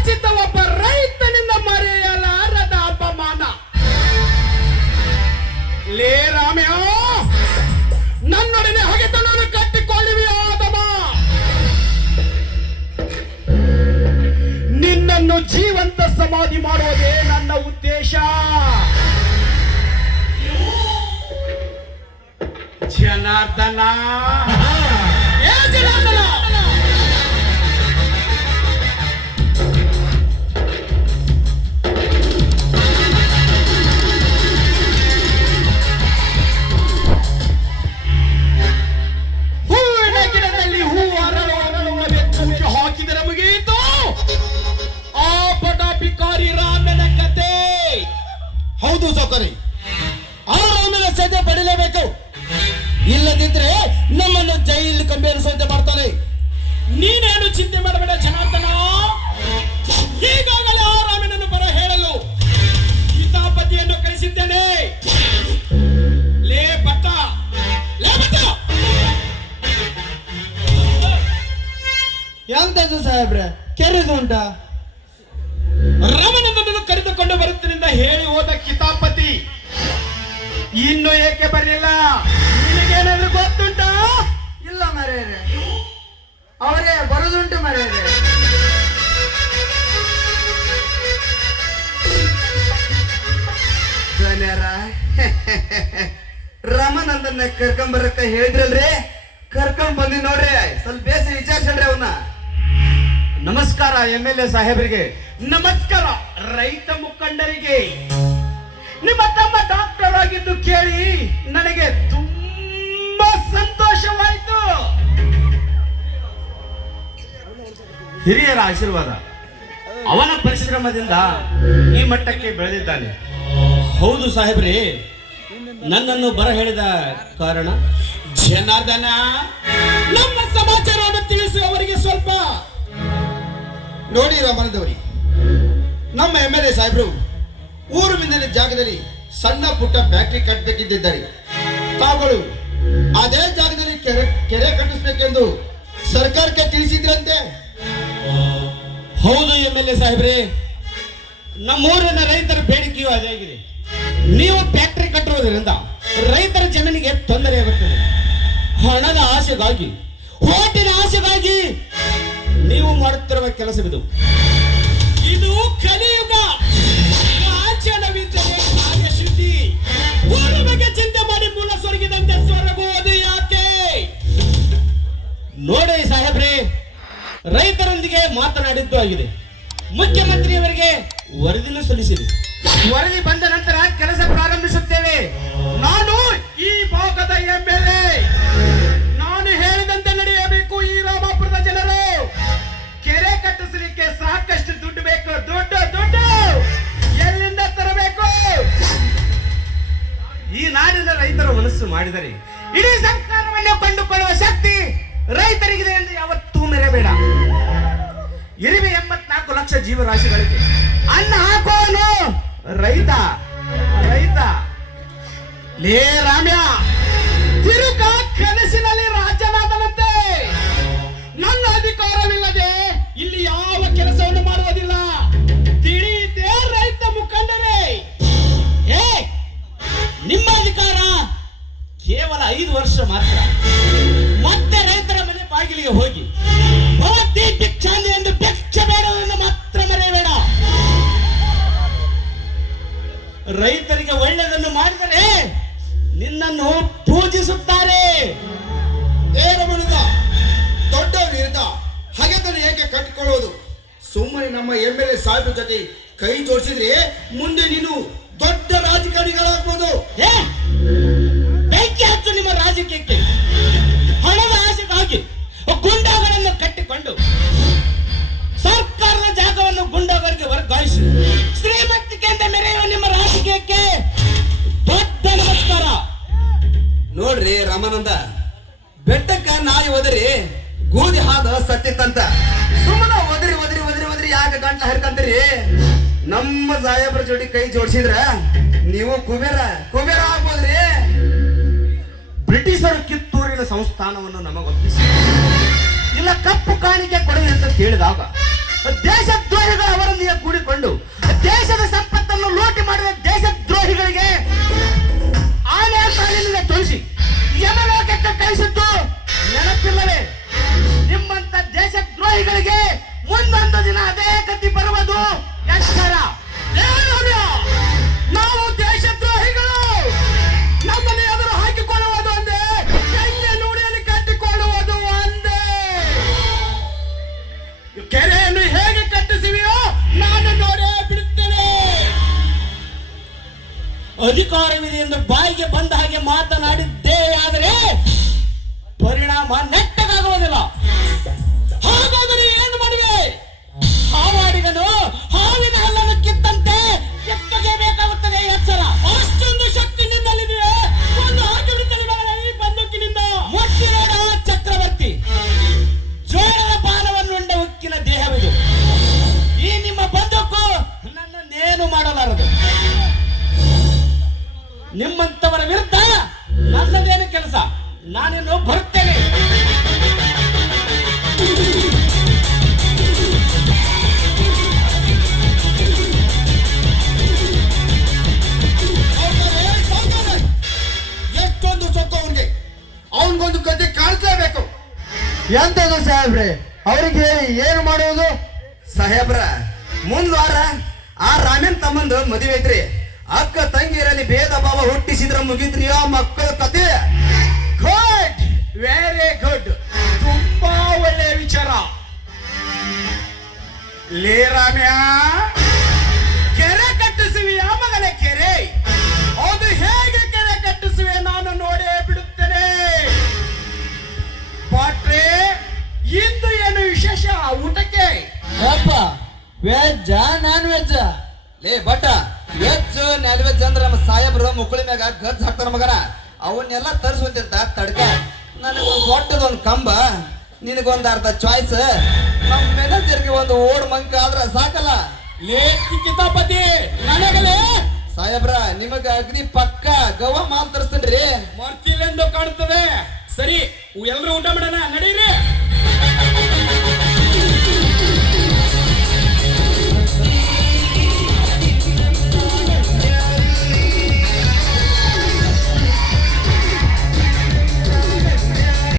ರಾಚಿತ ಒಬ್ಬ ರೈತನಿಂದ ಮರೆಯಲಾರದ ಅಪಮಾನ. ಲೇ ರಾಮ್ಯ, ನನ್ನೊಡನೆ ಹಗೆತನವನ್ನು ಕಟ್ಟಿಕೊಳ್ಳುವಿಯಾದಮ ನಿನ್ನನ್ನು ಜೀವಂತ ಸಮಾಧಿ ಮಾಡುವುದೇ ನನ್ನ ಉದ್ದೇಶ. ಜನಾರ್ದನ. ಹೌದು ಸೌಕರಿ ಆ ರಾಮನ ಸದ್ಯ ಪಡಿಲೇಬೇಕು. ಇಲ್ಲದಿದ್ರೆ ನಮ್ಮನ್ನು ಜೈಲು ಕಂಬೇರಿಸುವಂತೆ ಮಾಡ್ತಾನೆ ನೀನೇನು ಚಿಂತೆ ಮಾಡಬೇಡ ಜನಾರ್ದನ. ಈಗಾಗಲೇ ಆ ರಾಮನನ್ನು ಬರ ಹೇಳಲು ಹಿತಾಪತಿಯನ್ನು ಕಳಿಸಿದ್ದೇನೆ. ಲೇ ಭಟ್ಟ. ಲೇ ಭಟ್ಟ. ಎಂತದ್ದು ಸಾಹೇಬ್ರೆ? ಕೆರೆದು ಉಂಟಾ? ರಾಮನನ್ನು ಕರೆದುಕೊಂಡು ಬರುತ್ತಿನಿಂದ ಹೇಳಿ ಹೋದ ಇನ್ನು ಏಕೆ ಬರಲಿಲ್ಲ? ನಿನಗೇನಾದ್ರೂ ಗೊತ್ತುಂಟಾ? ಇಲ್ಲ ಮರೆಯರೆ ಅವರೇ ಬರುದುಂಟು ಮರೆಯರೆ ರಾಮನಂದನ್ನ ರಮನಂದನ್ನ ಕರ್ಕೊಂಬರಕ್ಕ ಹೇಳಿದ್ರಲ್ರಿ? ಕರ್ಕೊಂಡ್ ಬಂದಿ ನೋಡ್ರಿ ಸ್ವಲ್ಪ ಬೇಸ ವಿಚಾರಿಸಲ್ರಿ ಅವನ್ನ ನಮಸ್ಕಾರ ಎಂ ಎಲ್ ಎ ಸಾಹೇಬರಿಗೆ. ನಮಸ್ಕಾರ ರೈತ ಮುಖಂಡರಿಗೆ. ಕೇಳಿ ನನಗೆ ತುಂಬಾ ಸಂತೋಷವಾಯಿತು. ಹಿರಿಯರ ಆಶೀರ್ವಾದ. ಅವನ ಪರಿಶ್ರಮದಿಂದ ಈ ಮಟ್ಟಕ್ಕೆ ಬೆಳೆದಿದ್ದಾನೆ. ಹೌದು ಸಾಹೇಬ್ರಿ, ನನ್ನನ್ನು ಬರ ಹೇಳಿದ ಕಾರಣ? ಜನಾರ್ದನ, ನಮ್ಮ ಸಮಾಚಾರವನ್ನು ತಿಳಿಸಿ ಅವರಿಗೆ ಸ್ವಲ್ಪ ನೋಡಿ ರಾಮಾನಂದವರಿ. ನಮ್ಮ ಎಂ ಎಲ್ ಎ ಸಾಹೇಬ್ರು, ಊರು ಮಿಂದಿನ ಜಾಗದಲ್ಲಿ ಸಣ್ಣ ಪುಟ್ಟ ಫ್ಯಾಕ್ಟ್ರಿ ಕಟ್ಟಬೇಕಿದ್ದಾರೆ ತಾವುಗಳು ಅದೇ ಜಾಗದಲ್ಲಿ ಕೆರೆ ಕೆರೆ ಕಟ್ಟಿಸ್ಬೇಕೆಂದು ಸರ್ಕಾರಕ್ಕೆ ತಿಳಿಸಿದ್ರಂತೆ? ಹೌದು ಎಂ ಎಲ್ ಎ ಸಾಹೇಬ್ರೆ. ನಮ್ಮೂರಿನ ರೈತರ ಬೇಡಿಕೆಯು ಅದೇ ಆಗಿದೆ. ನೀವು ಫ್ಯಾಕ್ಟರಿ ಕಟ್ಟಿರೋದ್ರಿಂದ ರೈತರ ಜಮೀನಿಗೆ ತೊಂದರೆಯಾಗುತ್ತದೆ ಹಣದ ಆಸೆಗಾಗಿ ಹೋಟೆಲ್ ಆಸೆಗಾಗಿ ನೀವು ಮಾಡುತ್ತಿರುವ ಕೆಲಸವಿದು. ಇದು ಕಲಿಯುಗ. ರಾಜನವಿದ್ದರೆ ಮೂಲ ಸೊರಗುವುದು ಯಾಕೆ? ನೋಡಿ ಸಾಹೇಬ್ರಿ, ರೈತರೊಂದಿಗೆ ಮಾತನಾಡಿದ್ದು ಆಗಿದೆ. ಮುಖ್ಯಮಂತ್ರಿಯವರಿಗೆ ವರದಿನೂ ಸಲ್ಲಿಸಿದೆ. ವರದಿ ಬಂದ ನಂತರ ಕೆಲಸ ಪ್ರಾರಂಭಿಸುತ್ತೇವೆ. ನಾನು ಈ ಭಾಗದ ಎಂ ಮಾಡಿದರೆ ಇಡೀ ಸರ್ಕಾರವನ್ನು ಕಂಡುಕೊಳ್ಳುವ ಶಕ್ತಿ ರೈತರಿಗಿದೆ ಎಂದು ಯಾವತ್ತೂ ಮೆರೆಬೇಡ. ಇರುವೆ ಎಂಬತ್ನಾಲ್ಕು ಲಕ್ಷ ಜೀವರಾಶಿಗಳಿಗೆ ಅನ್ನ ಹಾಕೋನು ರೈತ ರೈತ. ಲೇ ರಾಮ್ಯ! ರೈತರಿಗೆ ಒಳ್ಳೆಯದನ್ನು ಮಾಡಿದರೆ ನಿನ್ನನ್ನು ಪೂಜಿಸುತ್ತಾರೆ. ಏ ರಮಣದ ದೊಡ್ಡ ಹಾಗೆ ಹಗೆತನ ಏಕೆ ಕಟ್ಟಿಕೊಳ್ಳುವುದು ಸುಮ್ಮನೆ ನಮ್ಮ ಎಂ ಎಲ್ ಎ ಜೊತೆ ಕೈ ಜೋಡಿಸಿದ್ರೆ ಮುಂದೆ ನೀನು ಹೇಳಿ ರಾಮಾನಂದ. ಬೆಟ್ಟಕ್ಕ ನಾಯಿ ಒದರಿ, ಗೋಧಿ ಹಾದ ಸತ್ತಿತ್ತಂತ ಸುಮ್ಮನ ಒದರಿ ಒದರಿ ಒದರಿ ಒದರಿ ಯಾಕೆ ಗಂಟ್ಲ ಹರಿತಂತೀರಿ ನಮ್ಮ ಸಾಹೇಬ್ರ ಜೋಡಿ ಕೈ ಜೋಡಿಸಿದ್ರ, ನೀವು ಕುಬೇರ ಕುಬೇರ ಆಗ್ಬೋದ್ರಿ. ಬ್ರಿಟಿಷರು ಕಿತ್ತೂರಿನ ಸಂಸ್ಥಾನವನ್ನು ನಮಗೊಪ್ಪಿಸಿ ಇಲ್ಲ, ಕಪ್ಪು ಕಾಣಿಕೆ ಕೊಡಿ ಅಂತ ಕೇಳಿದಾಗ, ದೇಶದ್ರೋಹಿಗಳ ಅವರೊಂದಿಗೆ ಕೂಡಿಕೊಂಡು, ದೇಶದ ಸಂಪತ್ತನ್ನು ಲೂಟಿ ಮಾಡಿದ ದೇಶದ್ರೋಹಿಗಳಿಗೆ ಆನೆ ಕಾಲಿನಿಂದ ತೋರಿಸಿ ಯಮಲೋಕಕ್ಕೆ ಕಳಿಸಿದ್ದು ನೆನಪಿಲ್ಲವೇ? ನಿಮ್ಮಂತ ದೇಶದ್ರೋಹಿಗಳಿಗೆ ಮುಂದೊಂದು ದಿನ ಅದೇ ಗತಿ ಬರುವುದು ಎಷ್ಟರ? ನಾವು ದೇಶದ್ರೋಹಿಗಳು. ನಮ್ಮನ್ನು ಎದುರು ಹಾಕಿಕೊಳ್ಳುವುದು ಒಂದೇ. ಕೈಯ ನುಡಿಯಲ್ಲಿ ಕಟ್ಟಿಕೊಳ್ಳುವುದು ಒಂದೇ. ಕೆರೆಯನ್ನು ಹೇಗೆ ಕಟ್ಟಿಸಿವೆಯೋ ನಾನು ನೋಡೇ ಬಿಡುತ್ತೇನೆ. ಅಧಿಕಾರವಿದೆ ಎಂದು ಬಾಯಿಗೆ ಬಂದ ಹಾಗೆ ಮಾತನಾಡಿದ್ದ ಪರಿಣಾಮ ನೆಟ್ಟಗಾಗುವುದಿಲ್ಲ. ಹಾಗಾದರೆ ಏನು ಮಾಡುವೆ ಹಾವಾಡಿಗನು ಹಾವಿನ ಹಲ್ಲನ್ನು ಕಿತ್ತಂತೆ ಕೆತ್ತಗೆ ಬೇಕಾಗುತ್ತದೆ ಎಚ್ಚರ ಅಷ್ಟೊಂದು ಶಕ್ತಿ ನಿನ್ನಲ್ಲಿದೆಯೇ? ಒಂದು ಹಾಕಿಬಿಡುತ್ತದೆ ಮಗಳ ಈ ಬಂದೂಕಿನಿಂದ ಮುಟ್ಟಿರೋಣ ಚಕ್ರವರ್ತಿ. ಜೋಳದ ಪಾನವನ್ನುಂಡ ಉಕ್ಕಿನ ದೇಹವಿದು. ಈ ನಿಮ್ಮ ಬಂದೂಕು ನನ್ನನ್ನೇನು ಮಾಡಲಾರದು? ನಿಮ್ಮಂತವರ ವಿರುದ್ಧ ನನ್ನದೇನು ಕೆಲಸ? ನಾನಿನ್ನು ಬರುತ್ತೇನೆ. ಎಷ್ಟೊಂದು ಸೊಕ್ಕ ಅವನಿಗೆ ಅವನಿಗೊಂದು ಕತೆ ಕಾಣಿಸಲೇಬೇಕು. ಎಂತದು ಸಾಹೇಬ್ರೆ? ಅವ್ರಿಗೆ ಹೇಳಿ ಏನು ಮಾಡುವುದು ಸಾಹೇಬ್ರ ಮುಂದ್ ವಾರ ಆ ರಾಮೇನ್ ತಮ್ಮಂದು ಮದುವೆ ಐತ್ರಿ. ಅಕ್ಕ ತಂಗಿರಲ್ಲಿ ಭೇದ ಭಾವ ಹುಟ್ಟಿಸಿದ್ರ ಮುಗಿದ್ರಿ ಆ ಮಕ್ಕಳ ಕತೆ. ವೆರಿ ಗುಡ್ ತುಂಬಾ ಒಳ್ಳೆ ವಿಚಾರ. ಲೇ ಕೆರೆ ಕಟ್ಟಿಸುವಿ ಮಗನೇ ಕೆರೆ. ಅದು ಹೇಗೆ ಕೆರೆ ಕಟ್ಟಿಸುವೆ ನಾನು ನೋಡೇ ಬಿಡುತ್ತೇನೆ. ಪಾಟ್ರೆ, ಇಂದು ಏನು ವಿಶೇಷ ಊಟಕ್ಕೆ? ಅಪ್ಪ ವೆಜ್ ನಾನ್ ವೆಜ್ಜ? ಲೇ ಬಟ ವೆಜ್ ನಾನ್ ವೆಜ್ ಅಂದ್ರೆ ನಮ್ಮ ಸಾಹೇಬ್ರು ಮುಕ್ಕಳಿ ಮ್ಯಾಗ ಗಜ್ ಹಾಕ್ತಾರ ಮಗನ. ಅವನ್ನೆಲ್ಲ ತರಿಸುವಂತಿರ್ತ ತಡ್ಕ. ನನಗೊಂದು ದೊಡ್ಡದೊಂದು ಕಂಬ ನಿನಗೊಂದು ಅರ್ಧ ಚಾಯ್ಸ್ ನಮ್ಮ ಮ್ಯಾನೇಜರ್ಗೆ ಒಂದು ಓಡ್ ಮಂಕ ಆದ್ರೆ ಸಾಕಲ್ಲ. ಲೇ ಕಿತಾಪತಿ ನನಗಲೇ? ಸಾಹೇಬ್ರ ನಿಮಗ ಅಗ್ನಿ ಪಕ್ಕ ಗವ ಮಾಲ್ ಮರ್ತಿಲ್ಲ ಮರ್ತಿಲೆಂದು ಕಾಣುತ್ತದೆ ಸರಿ ಎಲ್ಲರೂ ಊಟ ಮಾಡೋಣ ನಡೀರಿ.